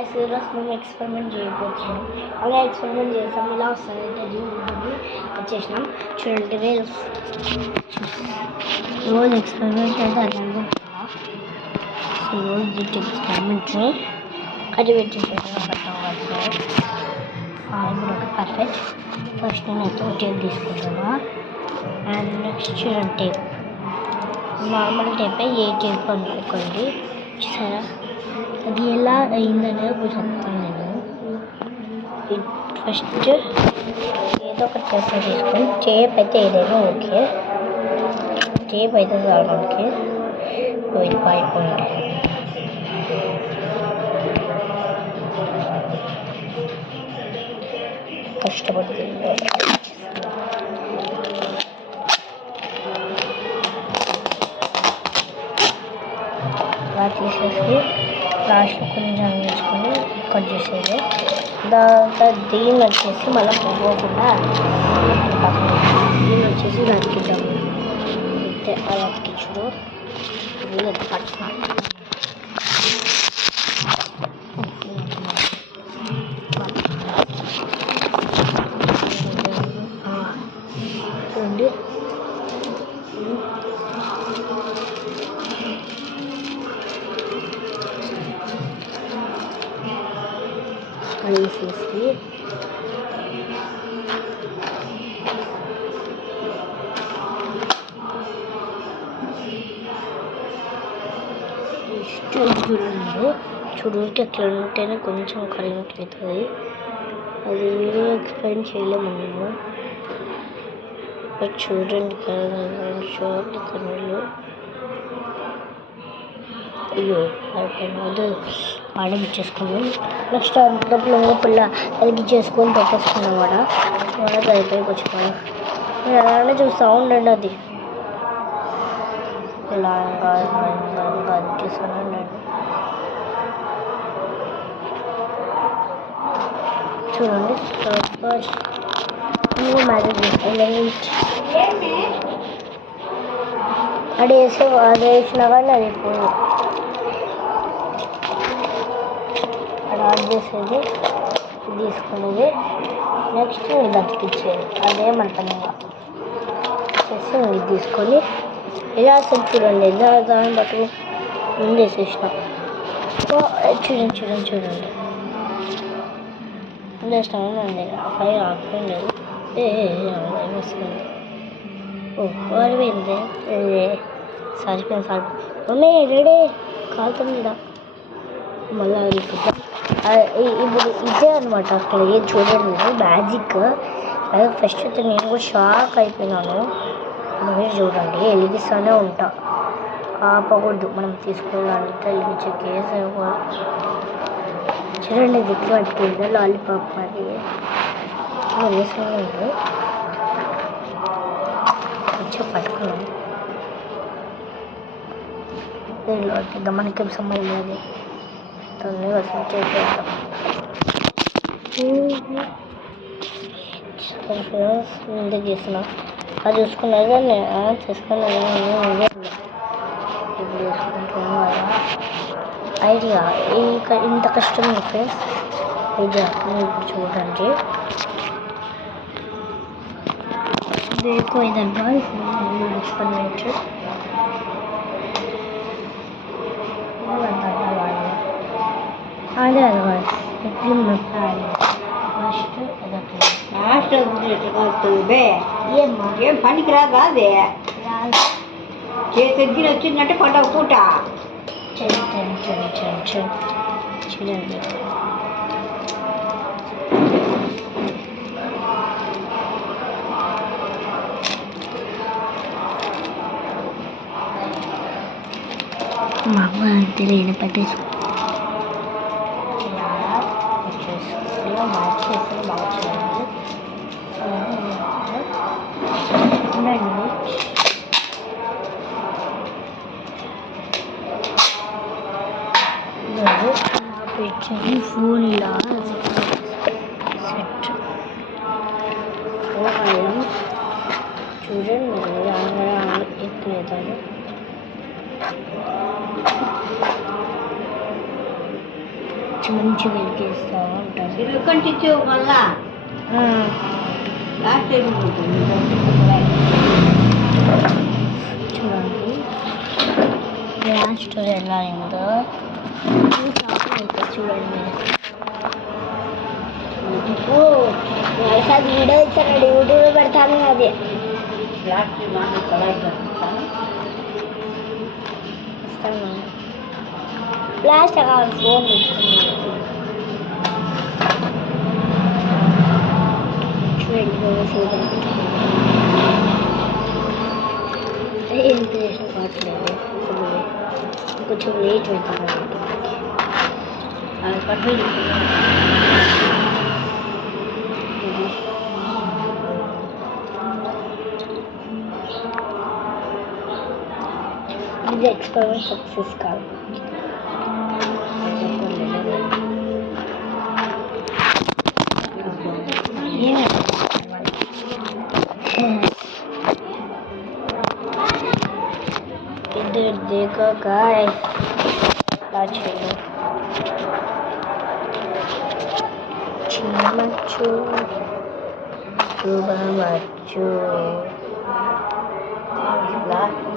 ఈరోజు మేము ఎక్స్పెరిమెంట్ చేయబోతున్నాం. అలా ఎక్స్పెరిమెంట్ చేస్తాం. ఇలా వస్తుంది వచ్చేసినాం. చూడండి రోజు ఎక్స్పెరిమెంట్ అయితే అట్లా రోజు ఎక్స్పెరిమెంట్ని అది పెట్టేసాను. ఇప్పుడు ఒక పర్ఫెక్ట్ ఫస్ట్ నేనైతే టేప్ తీసుకుంటాను. అండ్ నెక్స్ట్ చూడండి టేప్ నార్మల్ టేపే ఏ టేప్ అనుకోకండి. చూసారా అది ఎలా అయిందనేది ఇప్పుడు చెప్తాను. నేను ఫస్ట్ ఏదో ఒక టేప్ తీసుకొని టేప్ అయితే ఏదైనా ఓకే టేప్ అయితే చాలు మనకి. ఇది పాయింట్ కష్టపడుతుంది అలా తీసేసి లాస్ట్లో కొంచెం వేసుకొని కట్ చేసేది. దీన్ని వచ్చేసి మళ్ళీ పోకుండా దీన్ని వచ్చేసి అతికిద్దాము. అయితే అలా అతికించుడు వీళ్ళు పట్టుకున్నాను. చూడండి వేసేసి చూడడానికి అట్లా ఉంటేనే కొంచెం కరెంట్ అవుతుంది. అది మీరు ఎక్స్ప్లెయిన్ చేయలేము మేము. చూడండి చూడండి కళ్ళు అయ్యో అయిపోయినది ఆడగిచ్చేసుకున్నాం. నెక్స్ట్ అంతలో పిల్ల వెలిగించేసుకొని పెట్టేసుకున్నాం. వాడ అయిపోయి వచ్చిపోయాం. మీరు అలానే చూస్తూ ఉండండి. అది ఇలా అదికేసానండి. చూడండి మ్యాజిక్ చేసుకోండి. అది వేసినా కానీ అది పోయి అది ఆడ్ చేసేది తీసుకునేది. నెక్స్ట్ ఇది అతికిచ్చేది. అదే మన పనిగా వచ్చేసి ఇది తీసుకొని ఇలా అసలు చూడండి దాన్ని బట్టి ముందు వేసేసిన. చూడండి చూడండి చూడండి ముందు వేసినామండి. ఫైర్ ఆపలేదు వస్తుంది. వాడిపోయింది. సరిపోయింది సరిపోయి రెడీ కాలుతుంది. మళ్ళీ ఇప్పుడు ఇదే అనమాట. అక్కడ ఏం చూడండి మ్యాజిక్. అదే ఫస్ట్ అయితే నేను కూడా షాక్ అయిపోయినాను. మీరు చూడండి వెలిగిస్తూనే ఉంటా, ఆపకూడదు. మనం తీసుకోవాలంటే వెలిగించే కేసు చూడండి దిక్కు పట్టుకుంటే లాలీపాప్ మరి వేసుకుని ఉంది. కొంచెం పట్టుకున్నాం. మనకేం సంబంధం లేదు. తొందరగా వసూలు చేసేద్దాం. ముందుకు చేసిన అది చూసుకున్నది కానీ చేసుకున్నది ఇప్పుడు వేసుకుంటున్నాం కదా. ఐడియా ఇంత కష్టం ఉంది ఫ్రెండ్స్. ఐడియా ఇప్పుడు చూడండి. देखो इधर बॉयज एक्सपेरिमेंट अरे बॉयज इतनी मजा आ रही है. ఏం పనికి రాదా? అదే చేసి వచ్చిందంటే పండగ పూట చూడండి. మా అమ్మ అంతే నేను పట్టేసుకో బాగా చూడండి. పెట్టాను ఫోన్ ఇలా సెట్ చూడండి. ఎక్కలేదు మంచి వెలిగిస్తూ ఉంటాను. ఇల్లు కంటించు మళ్ళా లాస్ట్ టైం ఉంటుంది. చూడండి లాస్ట్ ఎలా అయిందో చూడండి. వీడియో ఇచ్చానండి, యూట్యూబ్లో పెడతాను. అది లాస్ట్ మాకు కళాయి పెడతాను. ఇస్తాను. లాస్ట్ కావాలి ఫోన్ చూడండి. ఎంత ఇష్టపడలేదు, కొంచెం లేట్ పెడతాను. అది పట్టు ఇది ఎక్స్పెరిమెంట్ సక్సెస్ కాదు. इधर देखो गाइस, चिमचू सुबह मचू లాస్ట్